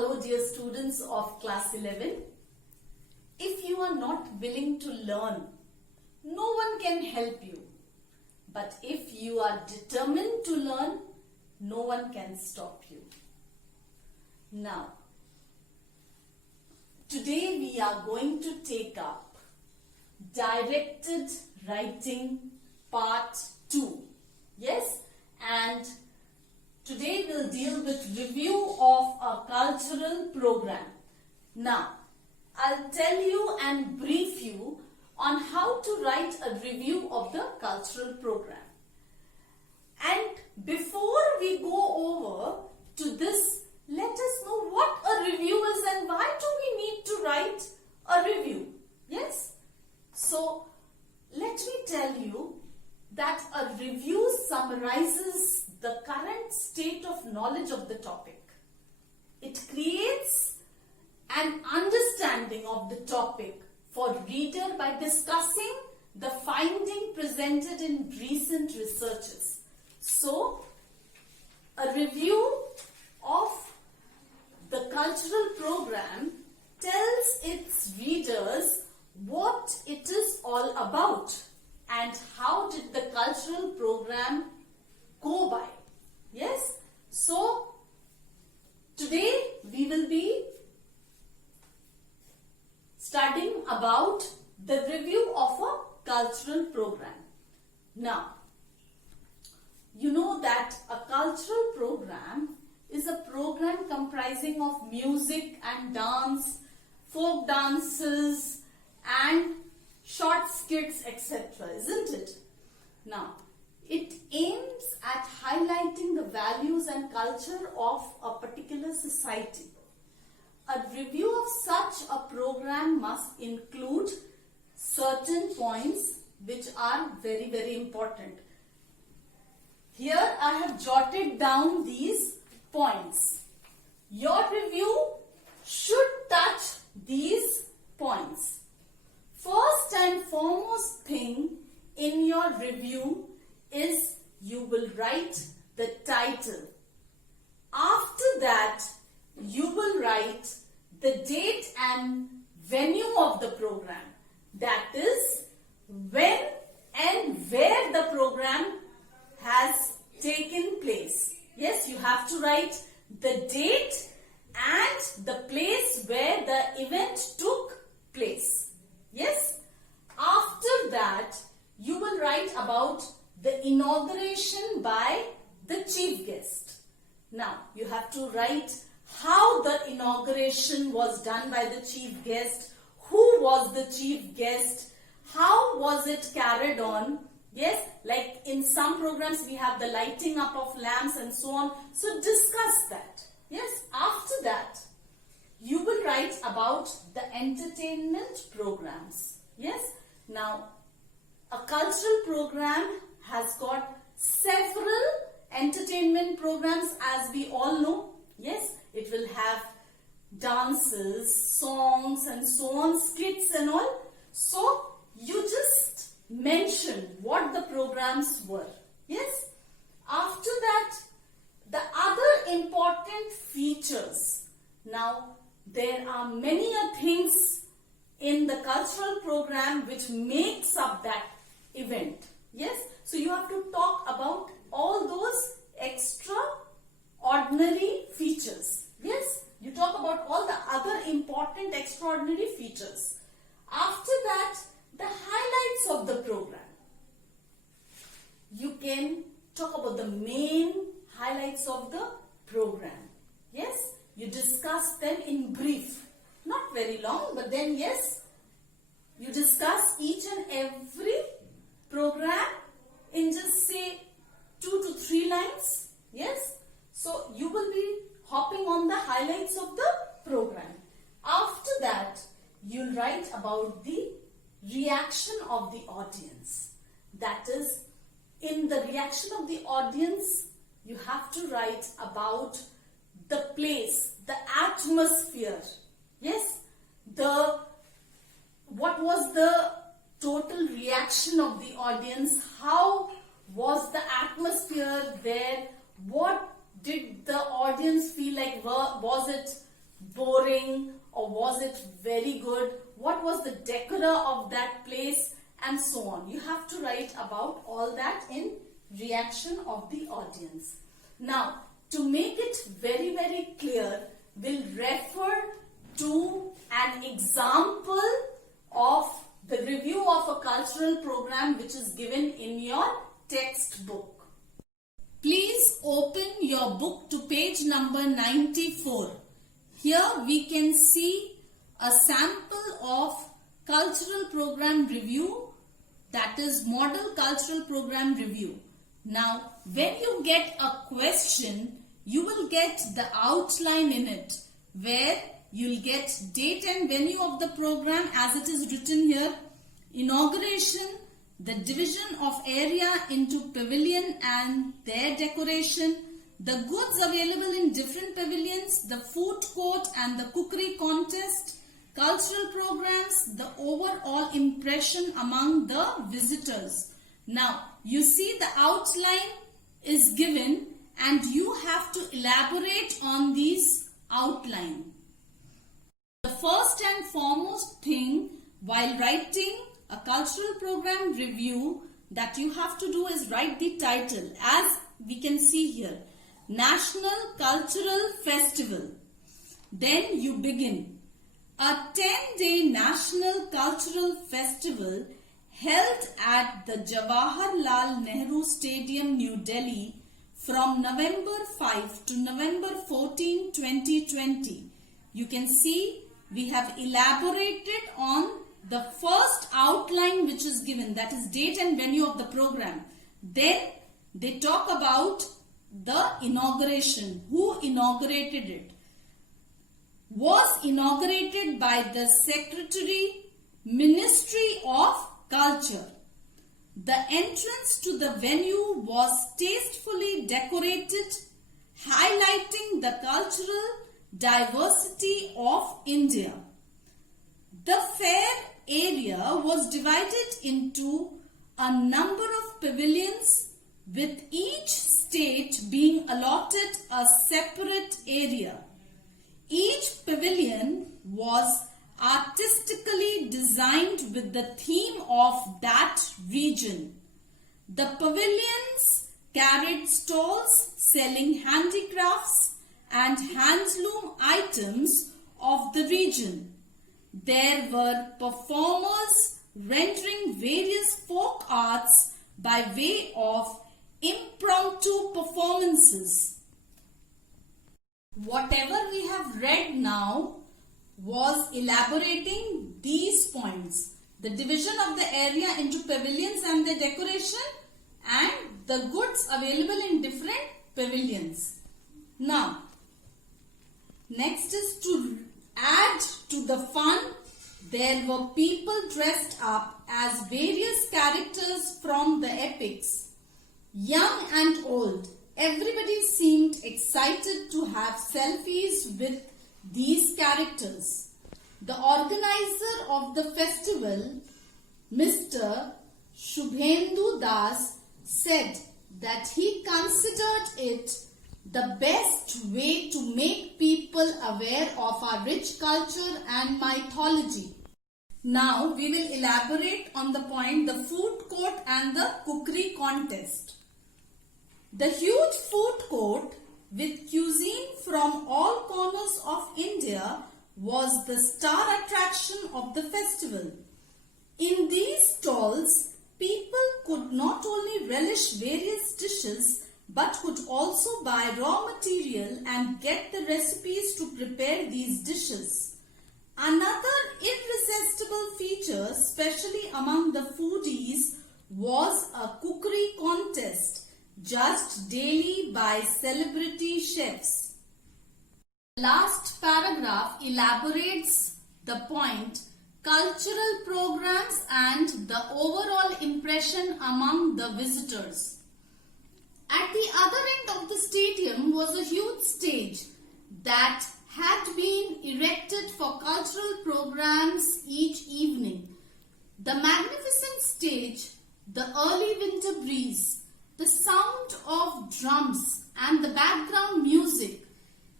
Hello dear students of class 11. If you are not willing to learn, no one can help you. But if you are determined to learn, no one can stop you. Now, today we are going to take up directed writing part 2. Yes, and today we'll deal with review of a cultural program. Now, I'll tell you and brief you on how to write a review of the cultural program. And before we go over to this, let us know what a review is and why do we need to write a review. Yes? So, let me tell you that a review summarizes the current state of knowledge of the topic. It creates an understanding of the topic for reader by discussing the finding presented in recent researches. So, a review of the cultural program tells its readers what it is all about and how did the cultural program go by. Yes? So, today we will be studying about the review of a cultural program. Now, you know that a cultural program is a program comprising of music and dance, folk dances and short skits, etc., isn't it? Now, it aims at highlighting the values and culture of a particular society. A review of such a program must include certain points which are very, very important. Here I have jotted down these points. Your review should touch these points. First and foremost thing in your review is you will write the title. After that, you will write the date and venue of the program. That is, when and where the program has taken place. Yes, you have to write the date and the place where the event took place. Yes. After that, you will write about the inauguration by the chief guest. Now, you have to write how the inauguration was done by the chief guest, who was the chief guest, how was it carried on. Yes, like in some programs we have the lighting up of lamps and so on. So discuss that. Yes, after that, you will write about the entertainment programs. Yes, now a cultural program has got several entertainment programs, as we all know. Yes, it will have dances, songs and so on, skits and all. So, you just mention what the programs were. Yes, after that, the other important features. Now, there are many things in the cultural program which makes up that event. Yes, so you have to talk about all those extraordinary features. Yes, you talk about all the other important extraordinary features. After that, the highlights of the program. You can talk about the main highlights of the program. Yes, you discuss them in brief. Not very long, but then yes, you discuss each and every program in just say 2 to 3 lines. Yes, so you will be hopping on the highlights of the program. After that, you'll write about the reaction of the audience. That is, in the reaction of the audience, you have to write about the place, the atmosphere. Yes, what was the total reaction of the audience? How was the atmosphere there? What did the audience feel like? Was it boring or was it very good? What was the decor of that place? And so on. You have to write about all that in reaction of the audience. Now, to make it very, very clear, we'll refer to an example of the review of a cultural program which is given in your textbook. Please open your book to page number 94. Here we can see a sample of cultural program review, that is model cultural program review. Now, when you get a question, you will get the outline in it where you'll get date and venue of the program as it is written here, inauguration, the division of area into pavilion and their decoration, the goods available in different pavilions, the food court and the cookery contest, cultural programs, the overall impression among the visitors. Now, you see the outline is given and you have to elaborate on these outline. The first and foremost thing while writing a cultural program review that you have to do is write the title, as we can see here, National Cultural Festival. Then you begin. A 10-day National Cultural Festival held at the Jawaharlal Nehru Stadium, New Delhi from November 5 to November 14, 2020. You can see we have elaborated on the first outline which is given, that is date and venue of the program. Then they talk about the inauguration, who inaugurated it. Was inaugurated by the Secretary, Ministry of Culture. The entrance to the venue was tastefully decorated, highlighting the cultural diversity of India. The fair area was divided into a number of pavilions, with each state being allotted a separate area. Each pavilion was artistically designed with the theme of that region. The pavilions carried stalls selling handicrafts and handloom items of the region. There were performers rendering various folk arts by way of impromptu performances. Whatever we have read now was elaborating these points. The division of the area into pavilions and their decoration, and the goods available in different pavilions. Now, next is to add to the fun. There were people dressed up as various characters from the epics. Young and old, everybody seemed excited to have selfies with these characters. The organizer of the festival, Mr. Shubhendu Das, said that he considered it the best way to make people aware of our rich culture and mythology. Now we will elaborate on the point, the food court and the cookery contest. The huge food court with cuisine from all corners of India was the star attraction of the festival. In these stalls, people could not only relish various dishes but could also buy raw material and get the recipes to prepare these dishes. Another irresistible feature, especially among the foodies, was a cookery contest judged daily by celebrity chefs. The last paragraph elaborates the point, cultural programs and the overall impression among the visitors. At the other end of the stadium was a huge stage that had been erected for cultural programs each evening. The magnificent stage, the early winter breeze, the sound of drums and the background music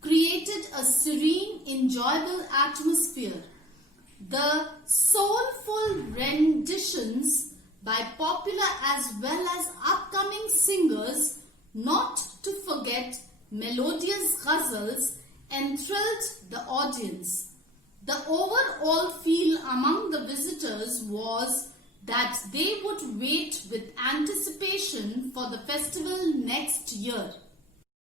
created a serene enjoyable atmosphere. The soulful renditions by popular as well as upcoming singers, not to forget melodious ghazals, enthralled the audience. The overall feel among the visitors was that they would wait with anticipation for the festival next year.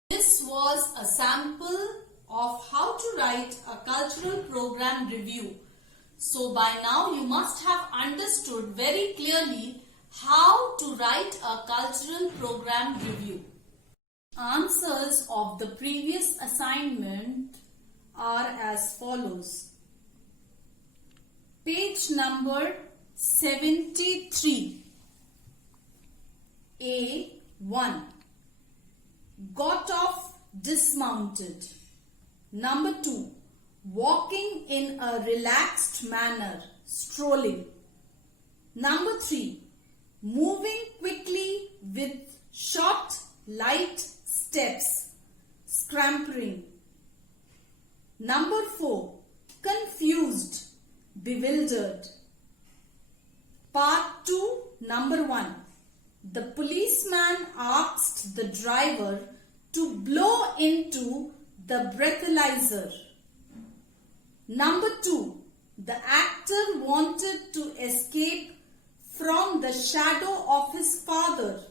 This was a sample of how to write a cultural program review. So by now you must have understood very clearly how to write a cultural program review. Answers of the previous assignment are as follows. Page number 73. A1. Got off dismounted. Number 2. Walking in a relaxed manner, strolling. Number 3. Moving quickly with short, light steps, scampering. Number 4. Confused, bewildered. Part 2, number 1. The policeman asked the driver to blow into the breathalyzer. Number 2. The actor wanted to escape from the shadow of his father.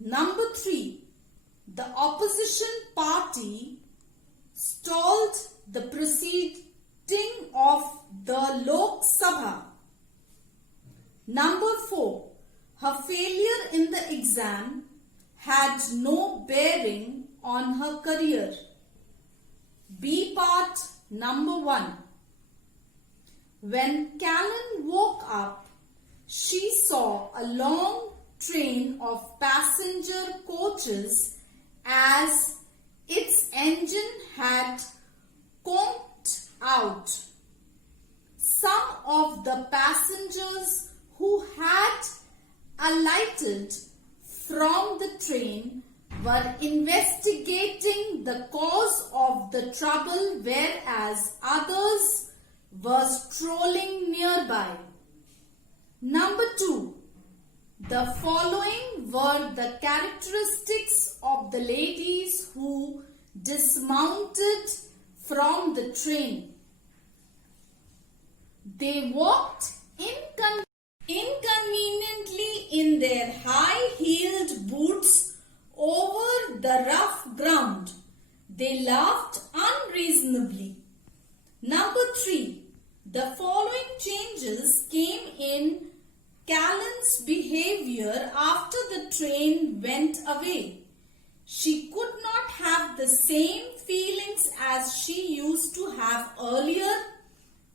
Number 3. The opposition party stalled the proceeding of the Lok Sabha. Number 4. Her failure in the exam had no bearing on her career. B part number 1. When Callan woke up, she saw a long train of passenger coaches as its engine had conked out. Some of the passengers who had alighted from the train were investigating the cause of the trouble, whereas others were strolling nearby. Number 2. The following were the characteristics of the ladies who dismounted from the train. They walked inconveniently in their high-heeled boots over the rough ground. They laughed unreasonably. Number 3. The following changes came in Callan's behavior after the train went away. She could not have the same feelings as she used to have earlier.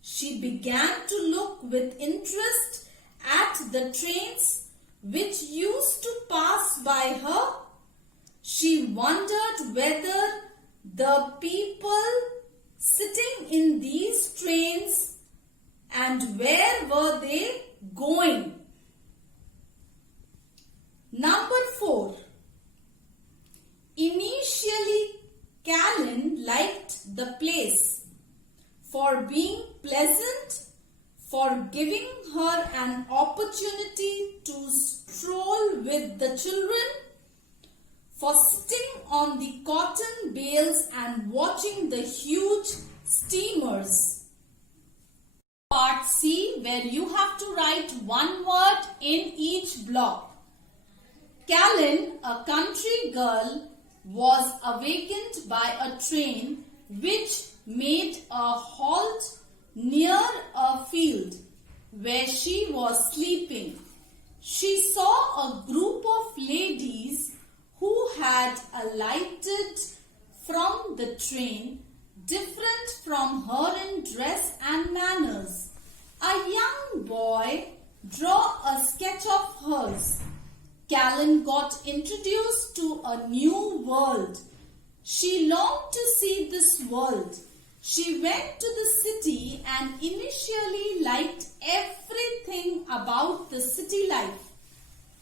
She began to look with interest at the trains which used to pass by her. She wondered whether the people sitting in these trains and where were they going. Number 4. Initially, Callan liked the place for being pleasant, for giving her an opportunity to stroll with the children, for sitting on the cotton bales and watching the huge steamers. Part C, where you have to write one word in each block. Callan, a country girl, was awakened by a train which made a halt near a field where she was sleeping. She saw a group of ladies who had alighted from the train, different from her in dress and manners. A young boy drew a sketch of hers. Callan got introduced to a new world. She longed to see this world. She went to the city and initially liked everything about the city life.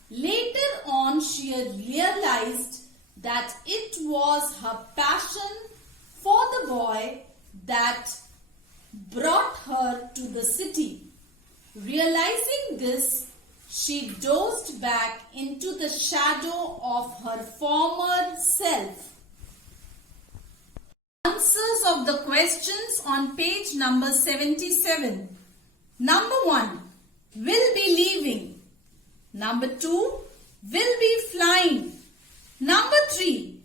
Later on, she realized that it was her passion for the boy that brought her to the city. Realizing this, she dozed back into the shadow of her former self. Answers of the questions on page number 77. Number 1. Will be leaving. Number 2. Will be flying. Number 3.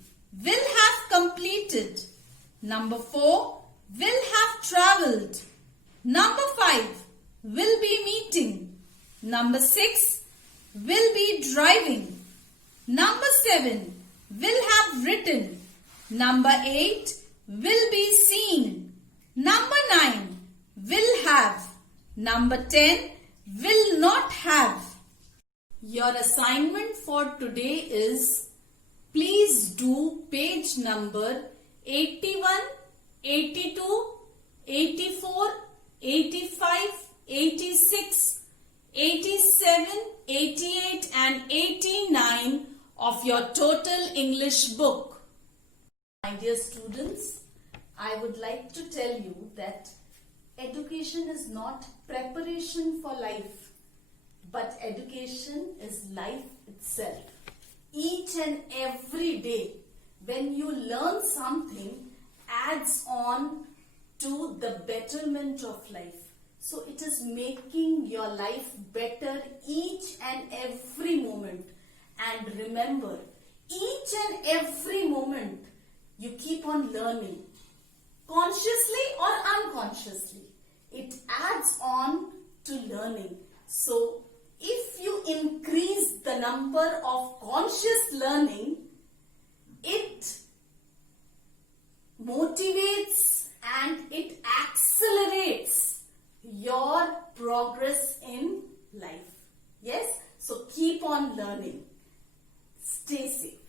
Will have completed. Number 4. Will have travelled. Number 5. Will be meeting. Number 6. Will be driving. Number 7. Will have written. Number 8. Will be seen. Number 9. Will have. Number 10. Will not have. Your assignment for today is, please do page number 81, 82, 84, 85, 86, 87, 88 and 89 of your total English book. My dear students, I would like to tell you that education is not preparation for life, but education is life itself. Each and every day, when you learn something, adds on to the betterment of life. So it is making your life better each and every moment. And remember, each and every moment, you keep on learning. Consciously or unconsciously, it adds on to learning. So if you increase the number of conscious learning, it motivates and it accelerates your progress in life. Yes? So keep on learning. Stay safe.